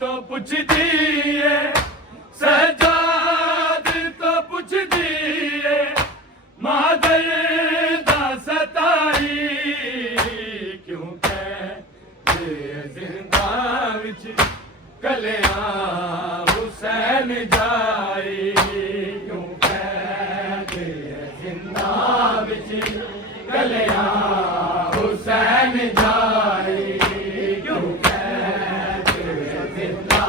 तो पुछदी है सजाद तो पुछदी है मादर दा सताई क्यों कह जिंदा विच कलियां हुसैन जाई क्यों कह जिंदा विच कलियां हुसैन जाई क्यों कह जिंदा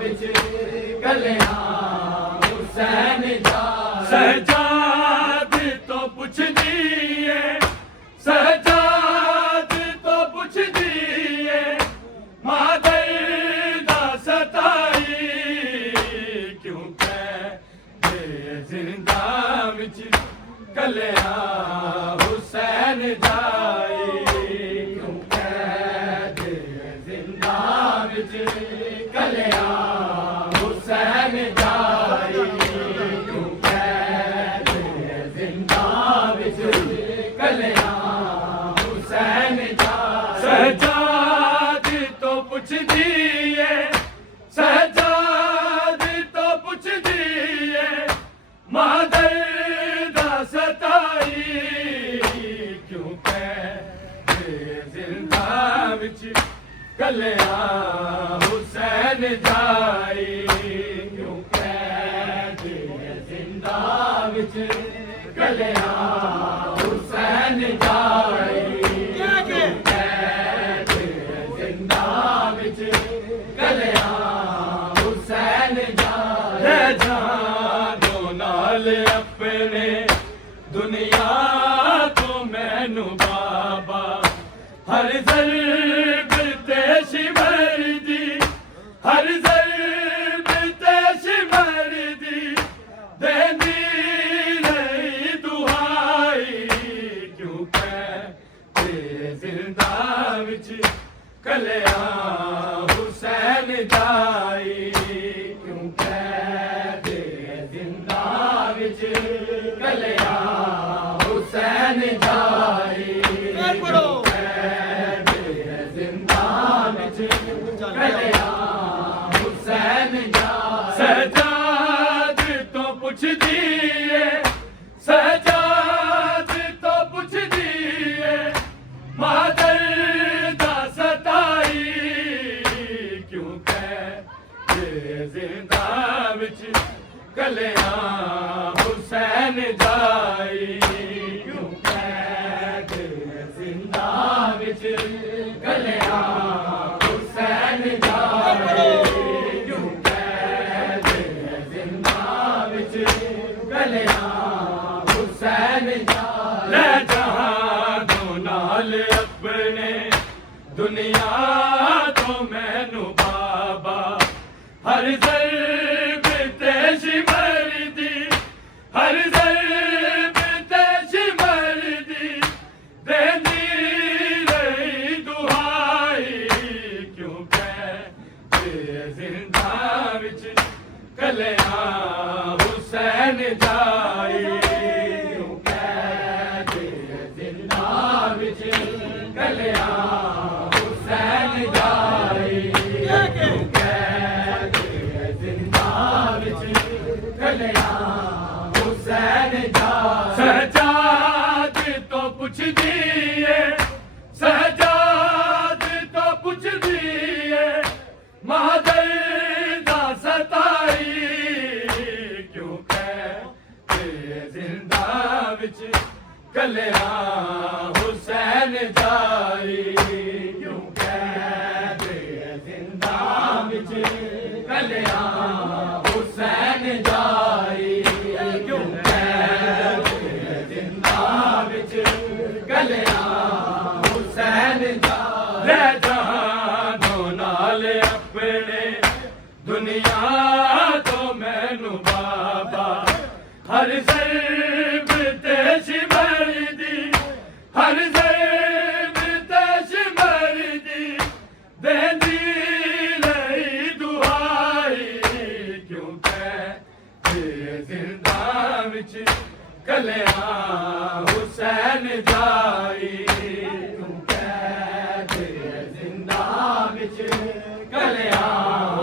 विच कलियां हुसैन जाई सजाद तो पुछदी है सजाद तो पुछदी है मादर दा सताई क्यों कह जिंदा विच कलियां हुसैन जाई क्यों कह जिंदा विच कलियां हुसैन जाई क्यों कह जिंदा विच कलियां हुसैन जाई सजाद तो पुछदी है सजाद तो पुछदी है मादर दा सताई क्यों कह जिंदा विच कलियां हुसैन जाई क्यों कह जिंदा विच कलियां हुसैन जाई क्यों कह जिंदा विच कलियां हुसैन जाई ले जानो नाल अपने दुनिया तो मैनू बाबा हर ज़र्ब ते शिमर दी हर ज़र्ब ते शिमर दी देंदी रही दुहाई क्यों कह जिंदा विच कलियां हुसैन जाई क्यों कह जिंदा विच कलियां हुसैन जाई क्यों कह जिंदा विच कलियां हुसैन जाई सजाद तो पुछदी है सजाद तो पुछदी है मादर दा सताई क्यों कह जिंदा विच कलियां हुसैन जाई क्यों कह जिंदा विच कलियां हुसैन जाई क्यों कह जिंदा विच कलियां हुसैन जाई ले जहां नाल अपने दुनिया तो मैनू बाबा हर ज़र्ब ते शिमर दी हर ज़र्ब ते शिमर दी देंदी रही दुहाई क्यों कह जिंदा विच कलियां हुसैन जाई क्यों कह जिंदा विच कलियां हुसैन जाई क्यों कह जिंदा विच कलियां हुसैन जाई सजाद तो पुछदी है सजाद तो पुछदी है मादर दा सताई क्यों कह जिंदा विच कलियां हुसैन जाई क्यों कह जिंदा विच कलियां हुसैन जाई क्यों कह जिंदा विच कलियां हुसैन जाई ले जहां नाल अपने दुनिया तो मैनू बाबा हर ज़र्ब ते शिमर दी हर ज़र्ब ते शिमर दी देंदी रही दुहाई क्यों कह जिंदा विच कलियां हुसैन जाई क्यों कह जिंदा विच कलियां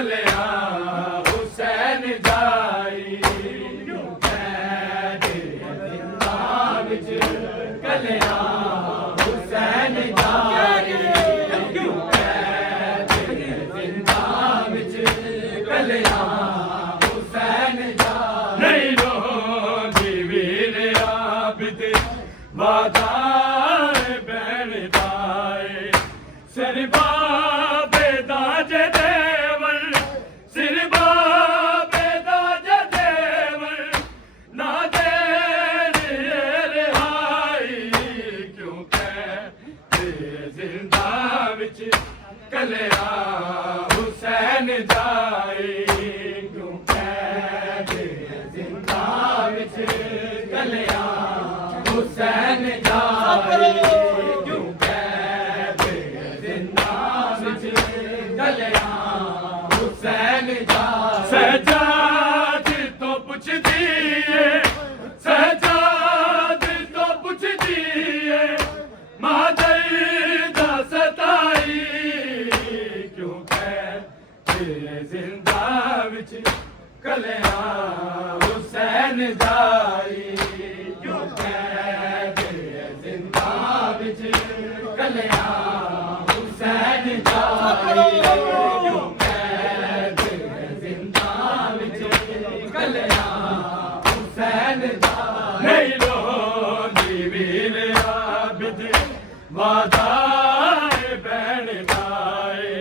कलिया हुसैन जाई क्यों कह दे जिंदा विच कलिया हुसैन जाई क्यों कह दे जिंदा विच कलिया हुसैन जाई नहीं रोंदी वीर आबिद वादा बैण दाए सिर बाबे दाज देवल सिर बाबे दाज देवल ना दे रिहाई क्यों कह जिंदा विच कलिया हुसैन जाई क्यों कह जिंदा विच कलिया हुसैन जाई क्यों कह जिंदा विच कलिया हुसैन जाई सजाद तो पुछ दिए सजाद तो पुछ दिए मादर दा सताई क्यों कह जिंदा विच कलिया हुसैन जाई क्यों कह जिंदा विच कलिया हुसैन जाई क्यों कह जिंदा विच कलिया हुसैन जाई नहीं रोंदी वीर आबिद वादा बैण दाए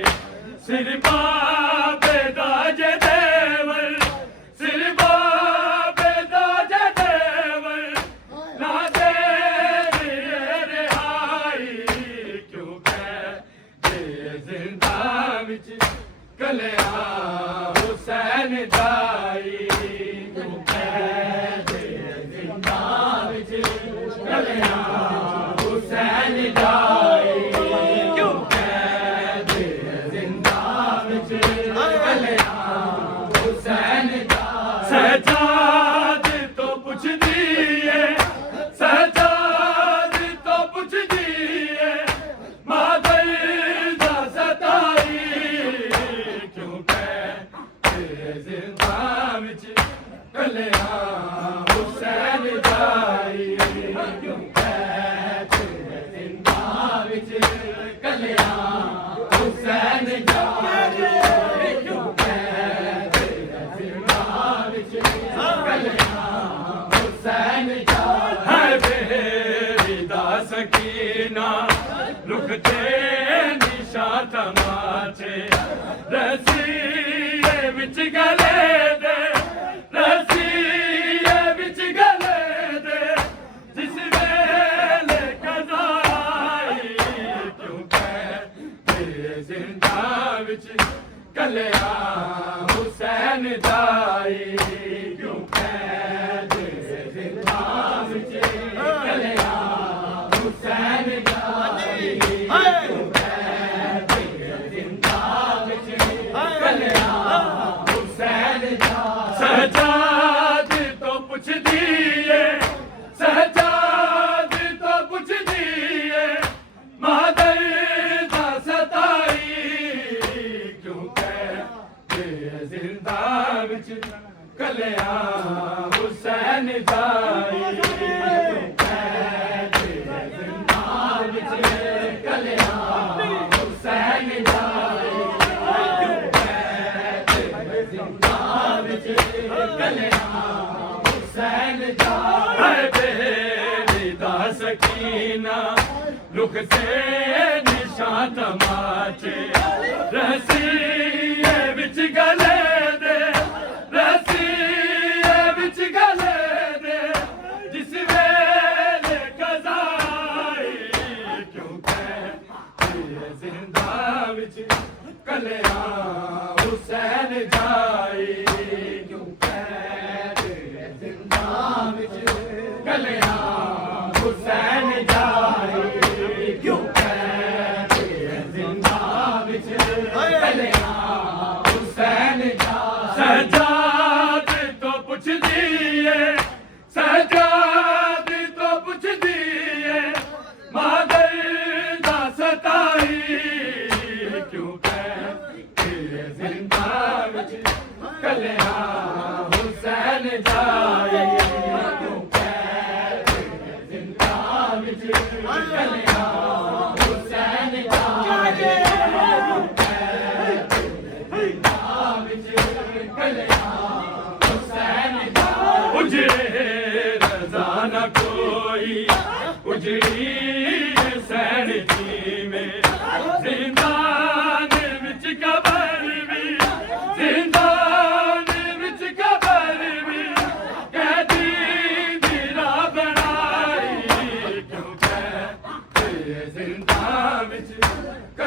सिर बाबे दाज देवल सिर बाबे दाज देवल ना दे रिहाई क्यों कह जिंदा विच कलिया हुसैन जाई क्यों कह जिंदा विच कलिया हुसैन जाई क्यों कह जिंदा विच कलिया हुसैन जाई सजाद तो पुछ दिए सजाद तो पुछ दिए मादर दा सताई क्यों कह जिंदा विच कलिया हुसैन जाई क्यों कह जिंदा विच कलिया हुसैन जाई क्यों कह जिंदा विच कलिया हुसैन जाई है बेरी दा सकीना रुकते निशा तमाचे रसीए विच गले दे रसीए विच गले दे जिस वेले कदाई क्यों कह जिंदा विच कलिया हुसैन जाई क्यों कह जिंदा विच कलिया हुसैन जाई क्यों कह जिंदा विच कलिया हुसैन जाई सजाद तो पुछ दिए सजाद तो पुछ दिए मादर दा सताई क्यों कह जिंदा विच कलिया हुसैन जाई क्यों कह जिंदा विच कलिया हुसैन जाई क्यों कह जिंदा विच कलिया हुसैन जाई बेरी दा सकीना रुख से निशा तमाचे रसीए विच गले दे रसीए विच गले दे जिस वेले कजाई क्यों कह जिंदा विच कलिया हुसैन जाई क्यों कह जिंदा विच कलिया हुसैन जाई क्यों कह जिंदा विच कलिया हुसैन जाई सजाद तो पुछ दिए सजाद तो पुछ दिए मादर दा सताई क्यों कह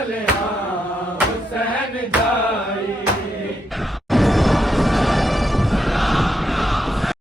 कल्याण